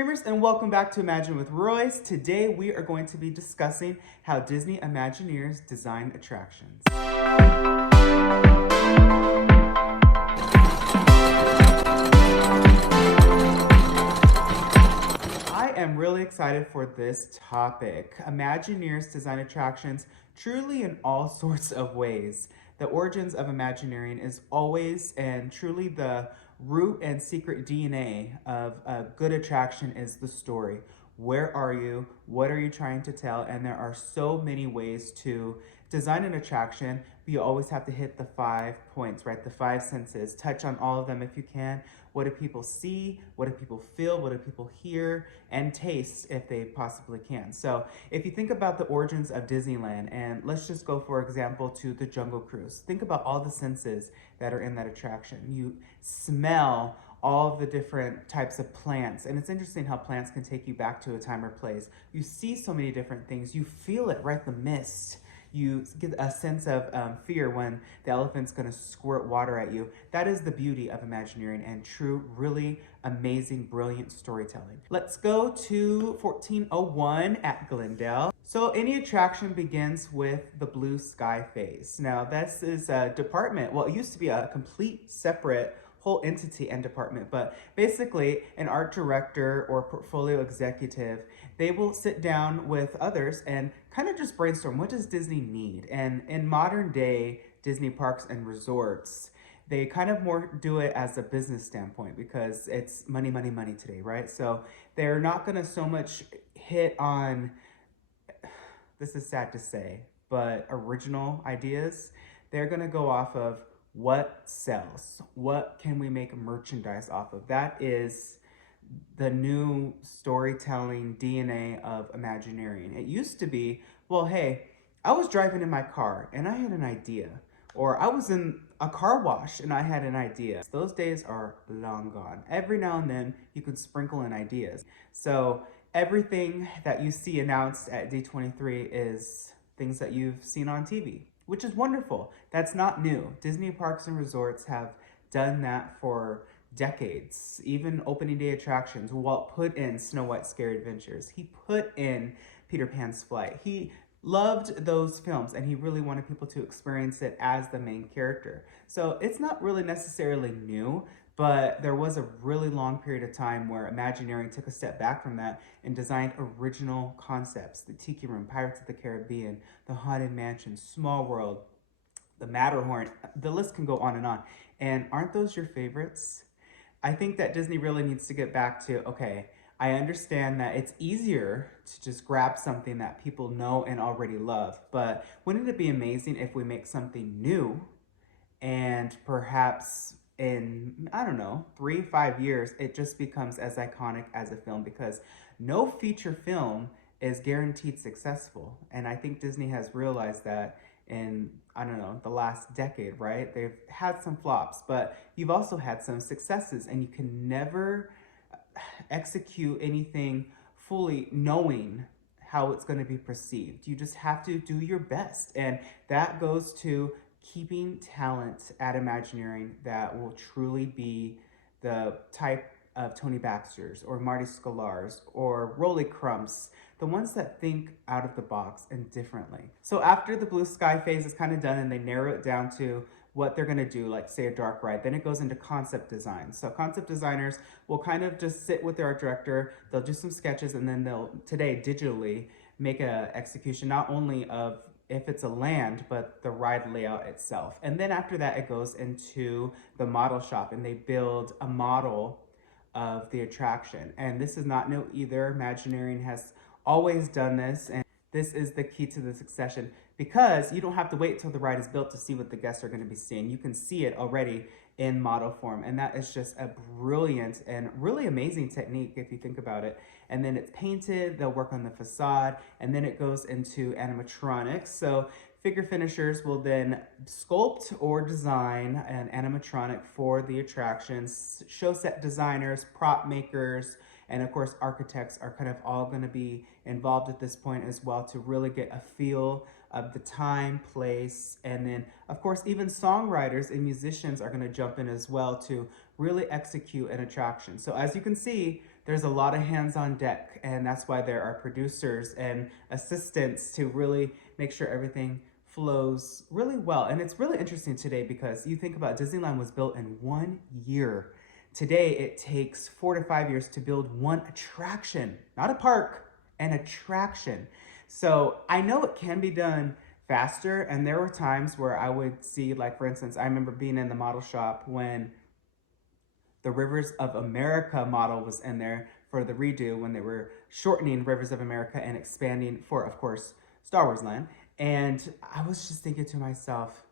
Dreamers, and welcome back to Imagine with Royce. Today we are going to be discussing how Disney Imagineers design attractions. I am really excited for this topic. Imagineers design attractions truly in all sorts of ways. The origins of Imagineering is always and truly the root and secret DNA of a good attraction is the story. Where are you? What are you trying to tell? And there are so many ways to design an attraction, but you always have to hit the 5 points, right? The 5 senses. Touch on all of them if you can. What do people see? What do people feel? What do people hear? And taste if they possibly can. So if you think about the origins of Disneyland, and let's just go, for example, to the Jungle Cruise. Think about all the senses that are in that attraction. You smell all of the different types of plants. And it's interesting how plants can take you back to a time or place. You see so many different things. You feel it, right? The mist. You get a sense of fear when the elephant's gonna squirt water at you. That is the beauty of Imagineering and true, really amazing, brilliant storytelling. Let's go to 1401 at Glendale. So any attraction begins with the blue sky phase. Now this is a department, well, it used to be a complete separate whole entity and department, but basically an art director or portfolio executive, they will sit down with others and kind of just brainstorm, what does Disney need? And in modern day Disney parks and resorts, they kind of more do it as a business standpoint because it's money, money, money today, right? So they're not gonna so much hit on, this is sad to say, but original ideas. They're gonna go off of what sells, what can we make merchandise off of. That is the new storytelling DNA of Imagineering. It used to be, well, hey, I was driving in my car and I had an idea, or I was in a car wash and I had an idea. Those days are long gone. Every now and then you could sprinkle in ideas. So everything that you see announced at D23 is things that you've seen on TV, which is wonderful. That's not new. Disney parks and resorts have done that for decades. Even opening day attractions. Walt put in Snow White's Scary Adventures. He put in Peter Pan's Flight. He loved those films and he really wanted people to experience it as the main character. So it's not really necessarily new, but there was a really long period of time where Imagineering took a step back from that and designed original concepts. The Tiki Room, Pirates of the Caribbean, the Haunted Mansion, Small World, the Matterhorn, the list can go on and on. And aren't those your favorites? I think that Disney really needs to get back to, okay, I understand that it's easier to just grab something that people know and already love, but wouldn't it be amazing if we make something new and perhaps in, I don't know, 3-5 years, it just becomes as iconic as a film, because no feature film is guaranteed successful. And I think Disney has realized that in, I don't know, the last decade, right? They've had some flops, but you've also had some successes, and you can never execute anything fully knowing how it's going to be perceived. You just have to do your best. And that goes to keeping talent at Imagineering that will truly be the type of Tony Baxter's or Marty Sklar's or Rolly Crumps, the ones that think out of the box and differently. So after the blue sky phase is kind of done and they narrow it down to what they're gonna do, like say a dark ride, then it goes into concept design. So concept designers will kind of just sit with their art director, they'll do some sketches, and then they'll, today digitally, make a execution not only of if it's a land, but the ride layout itself. And then after that, it goes into the model shop and they build a model of the attraction. And this is not new either. Imagineering has always done this, and this is the key to the succession, because you don't have to wait till the ride is built to see what the guests are going to be seeing. You can see it already in model form, and that is just a brilliant and really amazing technique if you think about it. And then it's painted, they'll work on the facade, and then it goes into animatronics. So figure finishers will then sculpt or design an animatronic for the attractions. Show set designers, prop makers, and of course architects are kind of all going to be involved at this point as well to really get a feel of the time, place, and then of course even songwriters and musicians are going to jump in as well to really execute an attraction. So as you can see, there's a lot of hands on deck, and that's why there are producers and assistants to really make sure everything flows really well. And it's really interesting today because you think about Disneyland was built in 1 year. Today, it takes 4 to 5 years to build one attraction, not a park, an attraction. So I know it can be done faster, and there were times where I would see, like, for instance, I remember being in the model shop when the Rivers of America model was in there for the redo, when they were shortening Rivers of America and expanding for, of course, Star Wars Land. And I was just thinking to myself,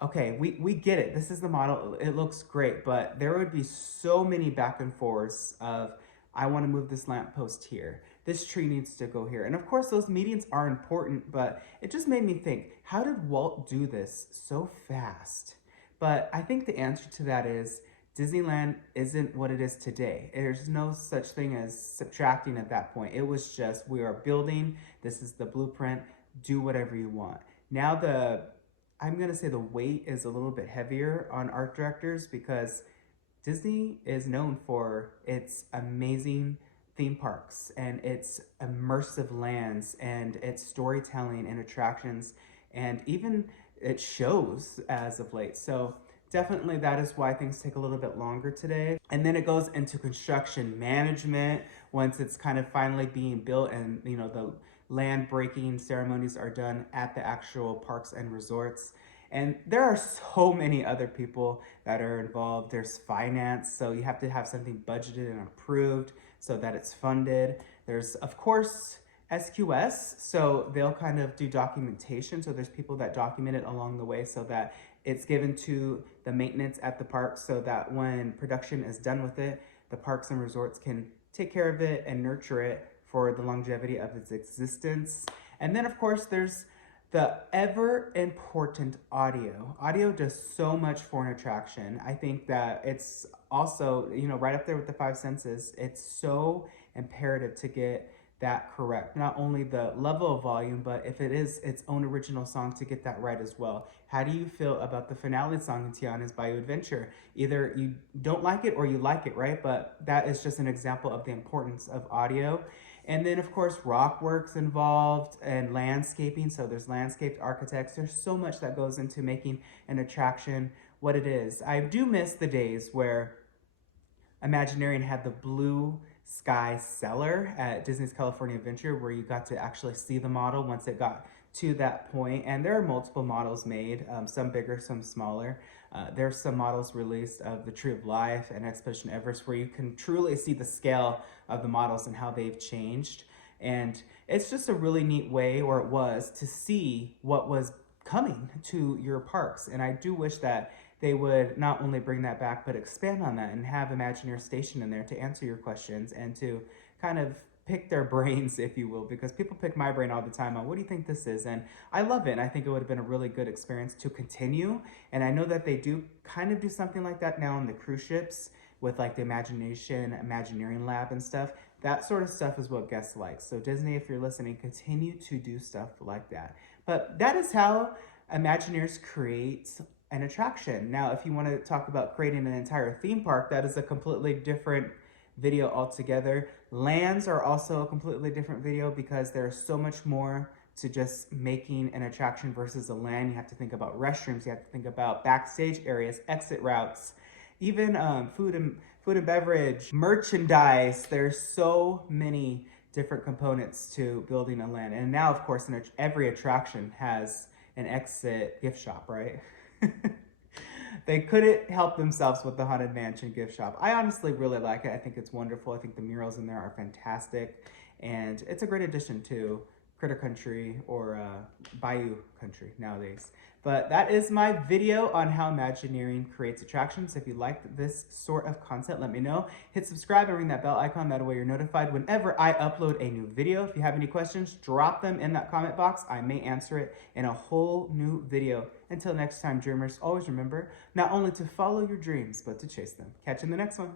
okay, we get it. This is the model. It looks great, but there would be so many back and forths of, I want to move this lamppost here. This tree needs to go here. And of course, those meetings are important, but it just made me think, how did Walt do this so fast? But I think the answer to that is Disneyland isn't what it is today. There's no such thing as subtracting at that point. It was just, we are building, this is the blueprint, do whatever you want. Now I'm gonna say the weight is a little bit heavier on art directors because Disney is known for its amazing theme parks and its immersive lands and its storytelling and attractions, and even its shows as of late. So definitely that is why things take a little bit longer today. And then it goes into construction management once it's kind of finally being built and, you know, the land breaking ceremonies are done at the actual parks and resorts. And there are so many other people that are involved. There's finance, so you have to have something budgeted and approved so that it's funded. There's, of course, SQS, so they'll kind of do documentation. So there's people that document it along the way so that it's given to the maintenance at the park so that when production is done with it, the parks and resorts can take care of it and nurture it for the longevity of its existence. And then, of course, there's the ever important audio. Audio does so much for an attraction. I think that it's also, you know, right up there with the five senses. It's so imperative to get that correct. Not only the level of volume, but if it is its own original song, to get that right as well. How do you feel about the finale song in Tiana's Bayou Adventure? Either you don't like it or you like it, right? But that is just an example of the importance of audio. And then, of course, rock work's involved and landscaping. So there's landscaped architects. There's so much that goes into making an attraction what it is. I do miss the days where Imagineering had the blue sky cellar at Disney's California Adventure, where you got to actually see the model once it got to that point. And there are multiple models made, some bigger, some smaller. There's some models released of the Tree of Life and Expedition Everest where you can truly see the scale of the models and how they've changed. And it's just a really neat way, or it was, to see what was coming to your parks. And I do wish that they would not only bring that back, but expand on that and have Imagineer Station in there to answer your questions and to kind of pick their brains, if you will, because people pick my brain all the time on what do you think this is, and I love it. And I think it would have been a really good experience to continue. And I know that they do kind of do something like that now on the cruise ships with like the Imagineering Lab and stuff. That sort of stuff is what guests like. So Disney, if you're listening, continue to do stuff like that. But that is how Imagineers create an attraction. Now, if you want to talk about creating an entire theme park, that is a completely different video altogether. Lands are also a completely different video because there's so much more to just making an attraction versus a land. You have to think about restrooms, you have to think about backstage areas, exit routes, even food and beverage, merchandise. There's so many different components to building a land. And now, of course, every attraction has an exit gift shop, right? They couldn't help themselves with the Haunted Mansion gift shop. I honestly really like it. I think it's wonderful. I think the murals in there are fantastic. And it's a great addition to Critter Country or Bayou Country nowadays. But that is my video on how Imagineering creates attractions. If you liked this sort of content, let me know. Hit subscribe and ring that bell icon. That way you're notified whenever I upload a new video. If you have any questions, drop them in that comment box. I may answer it in a whole new video. Until next time, dreamers, always remember not only to follow your dreams, but to chase them. Catch you in the next one.